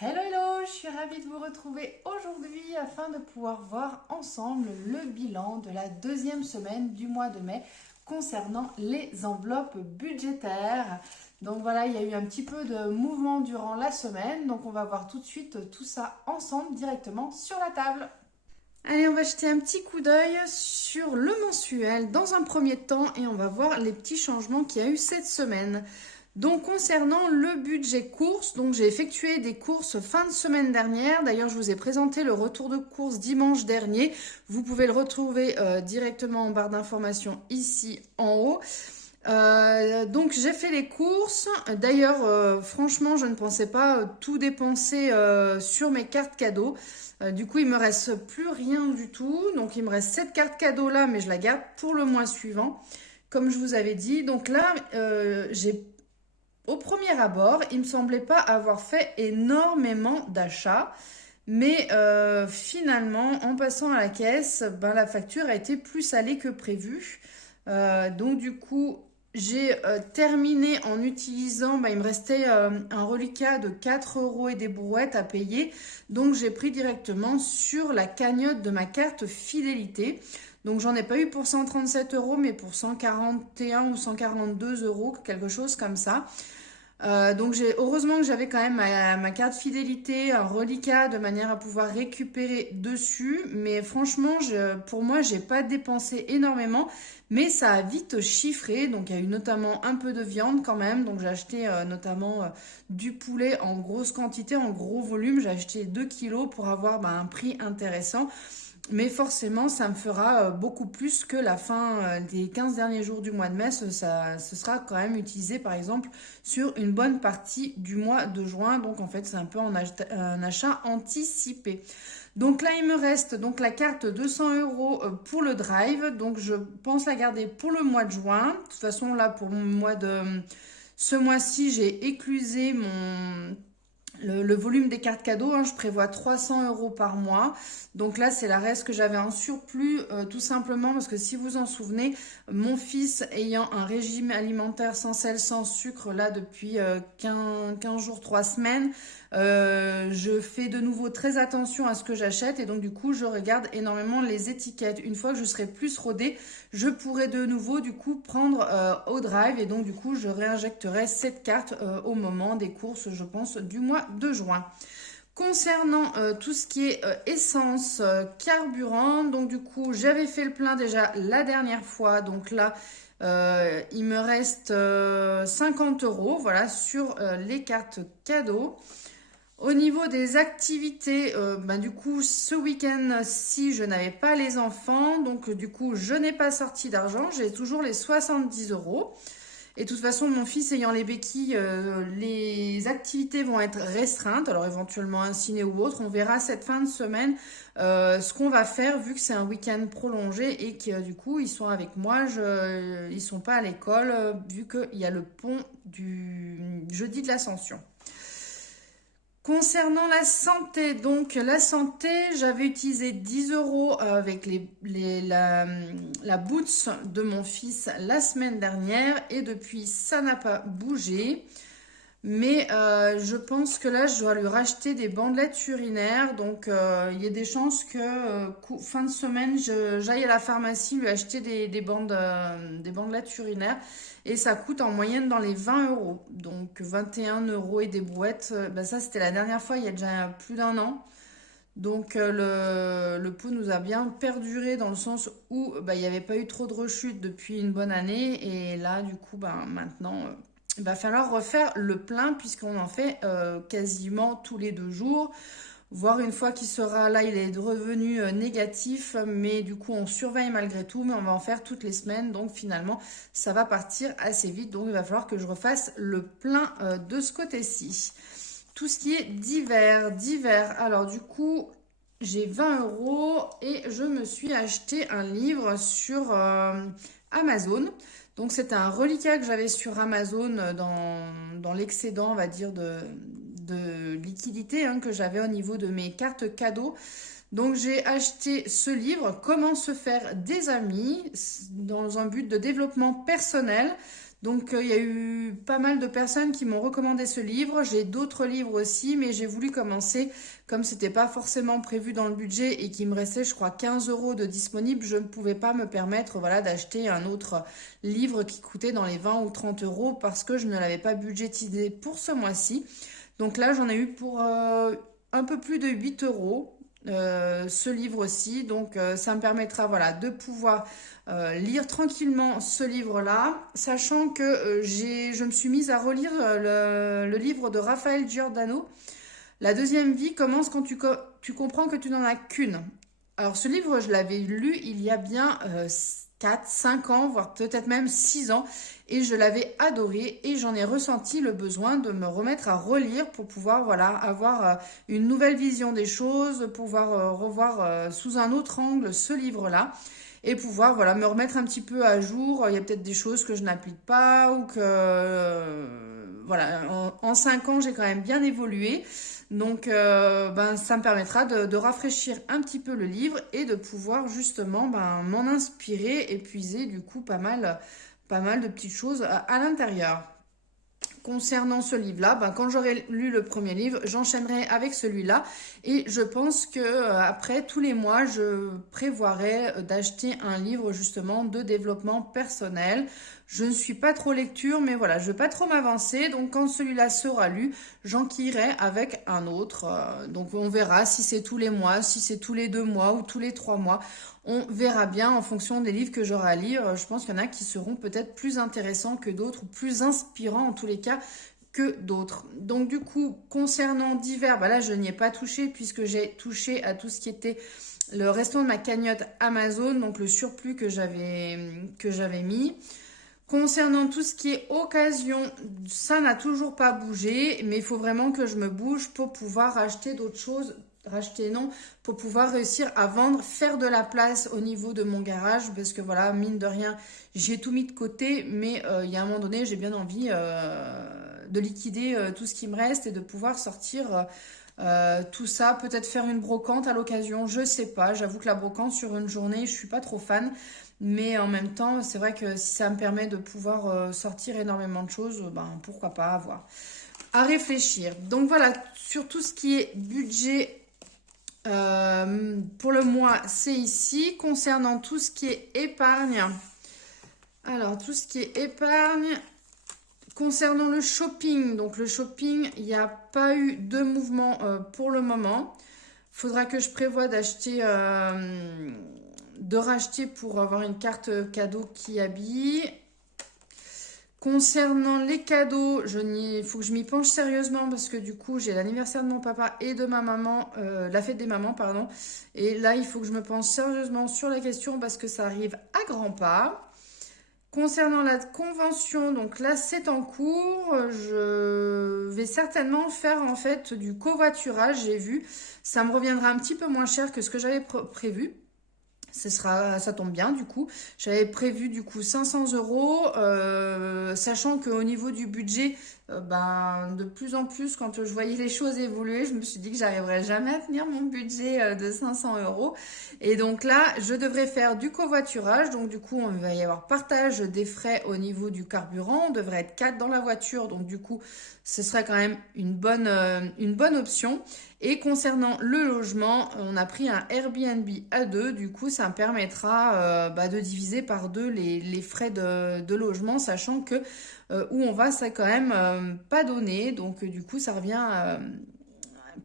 Hello, hello, je suis ravie de vous retrouver aujourd'hui afin de pouvoir voir ensemble le bilan de la deuxième semaine du mois de mai concernant les enveloppes budgétaires. Donc voilà, il y a eu un petit peu de mouvement durant la semaine, donc on va voir tout de suite tout ça ensemble directement sur la table. Allez, on va jeter un petit coup d'œil sur le mensuel dans un premier temps et on va voir les petits changements qu'il y a eu cette semaine. Donc concernant le budget courses, donc j'ai effectué des courses fin de semaine dernière. D'ailleurs, je vous ai présenté le retour de courses dimanche dernier. Vous pouvez le retrouver directement en barre d'informations ici en haut. Donc j'ai fait les courses. D'ailleurs, franchement, je ne pensais pas tout dépenser sur mes cartes cadeaux. Du coup, il me reste plus rien du tout. Donc il me reste cette carte cadeau là, mais je la garde pour le mois suivant, comme je vous avais dit. Donc là, au premier abord, il me semblait pas avoir fait énormément d'achats. Mais finalement, en passant à la caisse, ben, la facture a été plus salée que prévu. Donc du coup, j'ai terminé en utilisant, ben, il me restait un reliquat de 4 euros et des brouettes à payer. Donc j'ai pris directement sur la cagnotte de ma carte fidélité. Donc j'en ai pas eu pour 137 euros, mais pour 141 ou 142 euros, quelque chose comme ça. Donc heureusement que j'avais quand même ma carte fidélité, un reliquat de manière à pouvoir récupérer dessus. Mais franchement, pour moi, j'ai pas dépensé énormément, mais ça a vite chiffré. Donc il y a eu notamment un peu de viande quand même. Donc j'ai acheté notamment du poulet en grosse quantité, en gros volume. J'ai acheté 2 kilos pour avoir un prix intéressant. Mais forcément, ça me fera beaucoup plus que la fin des 15 derniers jours du mois de mai. Ce sera quand même utilisé, par exemple, sur une bonne partie du mois de juin. Donc, en fait, c'est un peu un achat anticipé. Donc là, il me reste donc la carte 200 euros pour le drive. Donc, je pense la garder pour le mois de juin. De toute façon, là, pour ce mois-ci, j'ai éclusé le volume des cartes cadeaux, hein. Je prévois 300 euros par mois. Donc là, c'est la reste que j'avais en surplus, tout simplement parce que si vous en souvenez, mon fils ayant un régime alimentaire sans sel, sans sucre, là depuis 15 jours, 3 semaines, je fais de nouveau très attention à ce que j'achète et donc du coup, je regarde énormément les étiquettes. Une fois que je serai plus rodée, je pourrai de nouveau du coup prendre au drive et donc du coup, je réinjecterai cette carte au moment des courses, je pense, du mois de juin. Concernant tout ce qui est essence, carburant, donc du coup j'avais fait le plein déjà la dernière fois, donc là il me reste 50 euros voilà, sur les cartes cadeaux. Au niveau des activités, du coup ce week-end-ci je n'avais pas les enfants, donc du coup je n'ai pas sorti d'argent, j'ai toujours les 70 euros. Et de toute façon, mon fils ayant les béquilles, les activités vont être restreintes. Alors éventuellement un ciné ou autre. On verra cette fin de semaine ce qu'on va faire vu que c'est un week-end prolongé et que du coup ils sont avec moi. Ils sont pas à l'école vu qu'il y a le pont du jeudi de l'Ascension. Concernant la santé, j'avais utilisé 10 euros avec la Boots de mon fils la semaine dernière et depuis ça n'a pas bougé. Mais je pense que là, je dois lui racheter des bandelettes urinaires. Donc, il y a des chances que fin de semaine, j'aille à la pharmacie lui acheter des bandelettes urinaires. Et ça coûte en moyenne dans les 20 euros. Donc, 21 euros et des brouettes. Ça, c'était la dernière fois, il y a déjà plus d'un an. Donc, le pot nous a bien perduré dans le sens où il n'y avait pas eu trop de rechutes depuis une bonne année. Et là, du coup, maintenant... il va falloir refaire le plein puisqu'on en fait quasiment tous les 2 jours, voire une fois qu'il sera là, il est revenu négatif, mais du coup on surveille malgré tout, mais on va en faire toutes les semaines, donc finalement ça va partir assez vite, donc il va falloir que je refasse le plein de ce côté-ci. Tout ce qui est divers, alors du coup j'ai 20 euros et je me suis acheté un livre sur Amazon. Donc c'est un reliquat que j'avais sur Amazon dans l'excédent, on va dire, de liquidité que j'avais au niveau de mes cartes cadeaux. Donc j'ai acheté ce livre, Comment se faire des amis, dans un but de développement personnel. Donc il y a eu pas mal de personnes qui m'ont recommandé ce livre. J'ai d'autres livres aussi, mais j'ai voulu commencer, comme c'était pas forcément prévu dans le budget et qu'il me restait, je crois, 15 euros de disponible, je ne pouvais pas me permettre, voilà, d'acheter un autre livre qui coûtait dans les 20 ou 30 euros parce que je ne l'avais pas budgétisé pour ce mois-ci. Donc là, j'en ai eu pour un peu plus de 8 euros. Ce livre-ci, donc ça me permettra, voilà, de pouvoir lire tranquillement ce livre-là, sachant que je me suis mise à relire le livre de Raphaël Giordano. La deuxième vie commence quand tu comprends que tu n'en as qu'une. Alors ce livre, je l'avais lu il y a bien 4, 5 ans, voire peut-être même 6 ans, et je l'avais adoré et j'en ai ressenti le besoin de me remettre à relire pour pouvoir, voilà, avoir une nouvelle vision des choses, pouvoir revoir sous un autre angle ce livre-là et pouvoir, voilà, me remettre un petit peu à jour. Il y a peut-être des choses que je n'applique pas ou que voilà, en 5 ans j'ai quand même bien évolué. Donc ben, ça me permettra de rafraîchir un petit peu le livre et de pouvoir justement ben, m'en inspirer et puiser du coup pas mal de petites choses à l'intérieur. Concernant ce livre-là, ben, quand j'aurai lu le premier livre, j'enchaînerai avec celui-là et je pense que après tous les mois, je prévoirai d'acheter un livre justement de développement personnel. Je ne suis pas trop lecture, mais voilà, je ne veux pas trop m'avancer. Donc quand celui-là sera lu, j'enquillerai avec un autre. Donc on verra si c'est tous les mois, si c'est tous les 2 mois ou tous les 3 mois. On verra bien en fonction des livres que j'aurai à lire. Je pense qu'il y en a qui seront peut-être plus intéressants que d'autres, ou plus inspirants en tous les cas que d'autres. Donc du coup, concernant divers, bah là je n'y ai pas touché puisque j'ai touché à tout ce qui était le restant de ma cagnotte Amazon, donc le surplus que j'avais mis. Concernant tout ce qui est occasion, ça n'a toujours pas bougé, mais il faut vraiment que je me bouge pour pouvoir acheter d'autres choses. Racheter non, pour pouvoir réussir à vendre, faire de la place au niveau de mon garage, parce que voilà, mine de rien, j'ai tout mis de côté, mais il y a un moment donné, j'ai bien envie de liquider tout ce qui me reste et de pouvoir sortir tout ça, peut-être faire une brocante à l'occasion, je sais pas, j'avoue que la brocante sur une journée, je suis pas trop fan. Mais en même temps, c'est vrai que si ça me permet de pouvoir sortir énormément de choses, ben pourquoi pas avoir. À réfléchir. Donc voilà, sur tout ce qui est budget pour le mois, c'est ici. Concernant tout ce qui est épargne, alors tout ce qui est épargne, concernant le shopping, donc le shopping, il n'y a pas eu de mouvement pour le moment. Il faudra que je prévoie de racheter pour avoir une carte cadeau qui habille. Concernant les cadeaux, il faut que je m'y penche sérieusement parce que du coup, j'ai l'anniversaire de mon papa et de ma maman, la fête des mamans, pardon. Et là, il faut que je me penche sérieusement sur la question parce que ça arrive à grands pas. Concernant la convention, donc là, c'est en cours. Je vais certainement faire en fait du covoiturage, j'ai vu. Ça me reviendra un petit peu moins cher que ce que j'avais prévu. Ça tombe bien du coup. J'avais prévu du coup 500 euros, sachant qu'au niveau du budget, ben, de plus en plus, quand je voyais les choses évoluer, je me suis dit que j'arriverais jamais à tenir mon budget de 500 euros. Et donc là, je devrais faire du covoiturage. Donc du coup, il va y avoir partage des frais au niveau du carburant. On devrait être 4 dans la voiture. Donc du coup, ce serait quand même une bonne option. Et concernant le logement, on a pris un Airbnb à 2. Du coup, ça me permettra de diviser par 2 les frais de logement, sachant que où on va, ça quand même pas donné. Donc, du coup, ça revient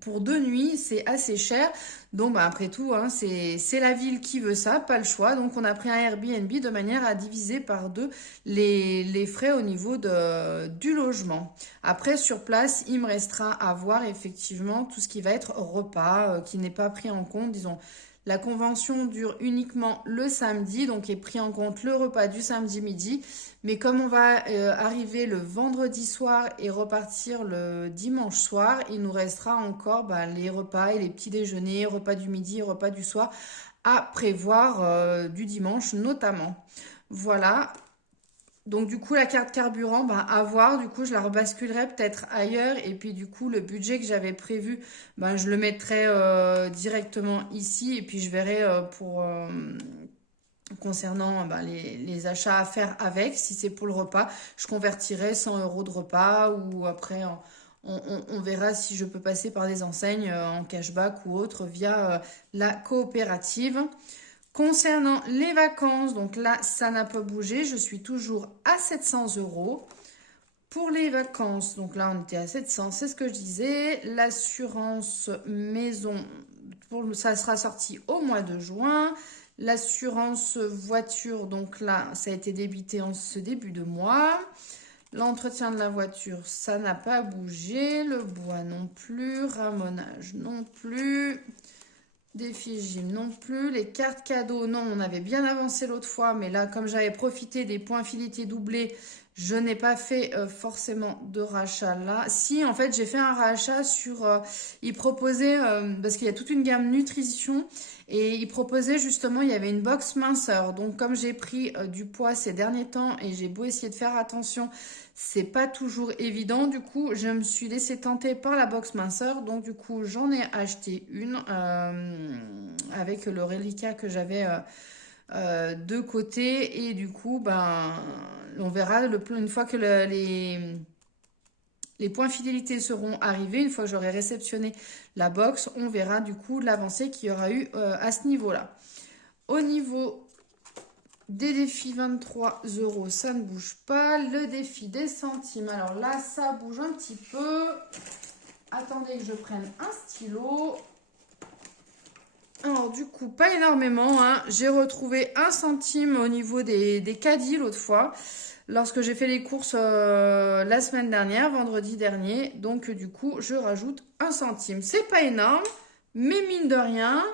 pour 2 nuits, c'est assez cher. Donc, bah, après tout, hein, c'est la ville qui veut ça, pas le choix. Donc, on a pris un Airbnb de manière à diviser par 2 les frais au niveau du logement. Après, sur place, il me restera à voir effectivement tout ce qui va être repas, qui n'est pas pris en compte, disons. La convention dure uniquement le samedi, donc est pris en compte le repas du samedi midi. Mais comme on va arriver le vendredi soir et repartir le dimanche soir, il nous restera encore les repas et les petits déjeuners, repas du midi, repas du soir à prévoir du dimanche notamment. Voilà. Donc du coup la carte carburant, à voir, du coup je la rebasculerai peut-être ailleurs et puis du coup le budget que j'avais prévu, je le mettrai directement ici et puis je verrai concernant les achats à faire avec. Si c'est pour le repas, je convertirai 100 € de repas ou après on verra si je peux passer par des enseignes en cashback ou autre via la coopérative. Concernant les vacances, donc là, ça n'a pas bougé. Je suis toujours à 700 €. Pour les vacances, donc là, on était à 700, c'est ce que je disais. L'assurance maison, ça sera sorti au mois de juin. L'assurance voiture, donc là, ça a été débité en ce début de mois. L'entretien de la voiture, ça n'a pas bougé. Le bois non plus. Ramonage non plus. Défi gym non plus. Les cartes cadeaux, non, on avait bien avancé l'autre fois. Mais là, comme j'avais profité des points fidélité doublés, je n'ai pas fait forcément de rachat là. Si, en fait, j'ai fait un rachat sur... il proposait, parce qu'il y a toute une gamme nutrition, et il proposait justement, il y avait une box minceur. Donc, comme j'ai pris du poids ces derniers temps, et j'ai beau essayer de faire attention, c'est pas toujours évident. Du coup, je me suis laissée tenter par la box minceur. Donc, du coup, j'en ai acheté une avec le reliquat que j'avais... de côté et du coup on verra une fois que les points fidélité seront arrivés, une fois que j'aurai réceptionné la box, on verra du coup l'avancée qu'il y aura eu à ce niveau là. Au niveau des défis 23 €, ça ne bouge pas. Le défi des centimes, alors là ça bouge un petit peu. Attendez que je prenne un stylo. Alors du coup, pas énormément, hein. J'ai retrouvé 1 centime au niveau des caddies l'autre fois, lorsque j'ai fait les courses la semaine dernière, vendredi dernier. Donc du coup, je rajoute 1 centime. C'est pas énorme, mais mine de rien,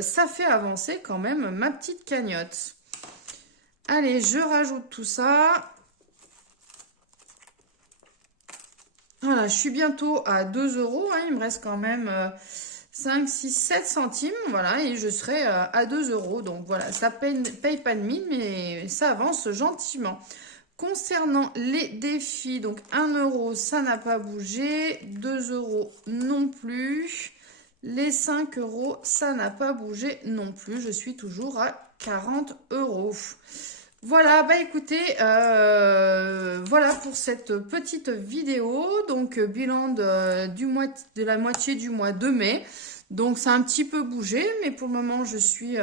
ça fait avancer quand même ma petite cagnotte. Allez, je rajoute tout ça. Voilà, je suis bientôt à 2 €, hein. Il me reste quand même... 5, 6, 7 centimes, voilà, et je serai à 2 €. Donc voilà, ça paye pas de mine, mais ça avance gentiment. Concernant les défis, donc 1 €, ça n'a pas bougé, 2 € non plus. Les 5 €, ça n'a pas bougé non plus. Je suis toujours à 40 €. Voilà, bah écoutez, voilà pour cette petite vidéo. Donc, bilan de la moitié du mois de mai. Donc, ça a un petit peu bougé, mais pour le moment, je suis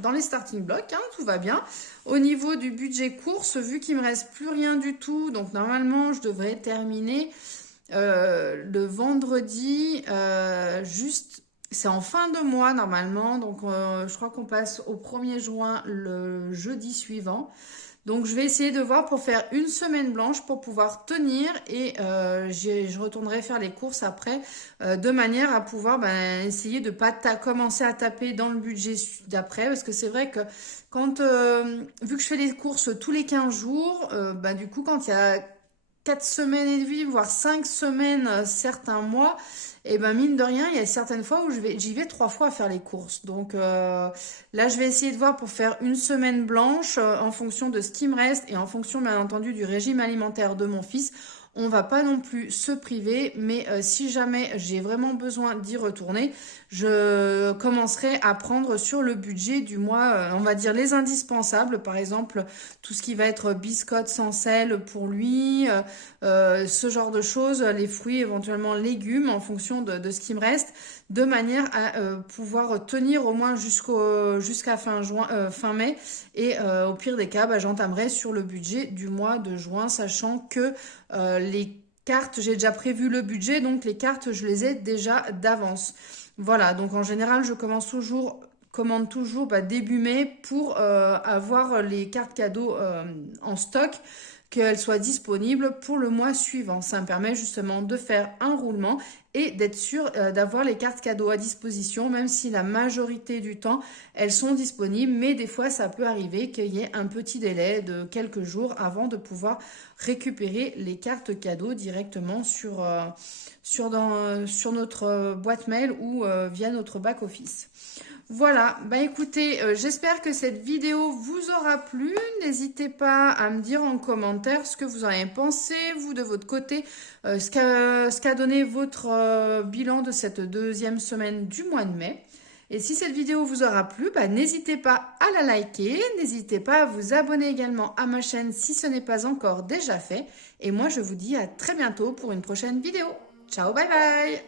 dans les starting blocks, hein, tout va bien. Au niveau du budget course, vu qu'il me reste plus rien du tout, donc normalement, je devrais terminer le vendredi, juste... C'est en fin de mois normalement, donc je crois qu'on passe au 1er juin le jeudi suivant. Donc je vais essayer de voir pour faire une semaine blanche pour pouvoir tenir et je retournerai faire les courses après de manière à pouvoir essayer de ne pas commencer à taper dans le budget d'après parce que c'est vrai que quand vu que je fais les courses tous les 15 jours, du coup quand il y a 4 semaines et demie, voire 5 semaines, certains mois, et mine de rien, il y a certaines fois où j'y vais 3 fois à faire les courses. Donc là, je vais essayer de voir pour faire une semaine blanche en fonction de ce qui me reste et en fonction, bien entendu, du régime alimentaire de mon fils. On va pas non plus se priver, mais si jamais j'ai vraiment besoin d'y retourner, je commencerai à prendre sur le budget du mois, on va dire les indispensables, par exemple tout ce qui va être biscottes sans sel pour lui, ce genre de choses, les fruits, éventuellement légumes en fonction de ce qui me reste, de manière à pouvoir tenir au moins jusqu'à fin mai. Et au pire des cas, j'entamerai sur le budget du mois de juin, sachant que les cartes, j'ai déjà prévu le budget, donc les cartes, je les ai déjà d'avance. Voilà, donc en général, je commande toujours début mai pour avoir les cartes cadeaux en stock, qu'elles soient disponibles pour le mois suivant. Ça me permet justement de faire un roulement et d'être sûr d'avoir les cartes cadeaux à disposition, même si la majorité du temps, elles sont disponibles. Mais des fois, ça peut arriver qu'il y ait un petit délai de quelques jours avant de pouvoir récupérer les cartes cadeaux directement sur notre boîte mail ou via notre back-office. Voilà, écoutez, j'espère que cette vidéo vous aura plu. N'hésitez pas à me dire en commentaire ce que vous en avez pensé, vous de votre côté, ce qu'a donné votre bilan de cette deuxième semaine du mois de mai. Et si cette vidéo vous aura plu, n'hésitez pas à la liker, n'hésitez pas à vous abonner également à ma chaîne si ce n'est pas encore déjà fait. Et moi, je vous dis à très bientôt pour une prochaine vidéo. Ciao, bye bye!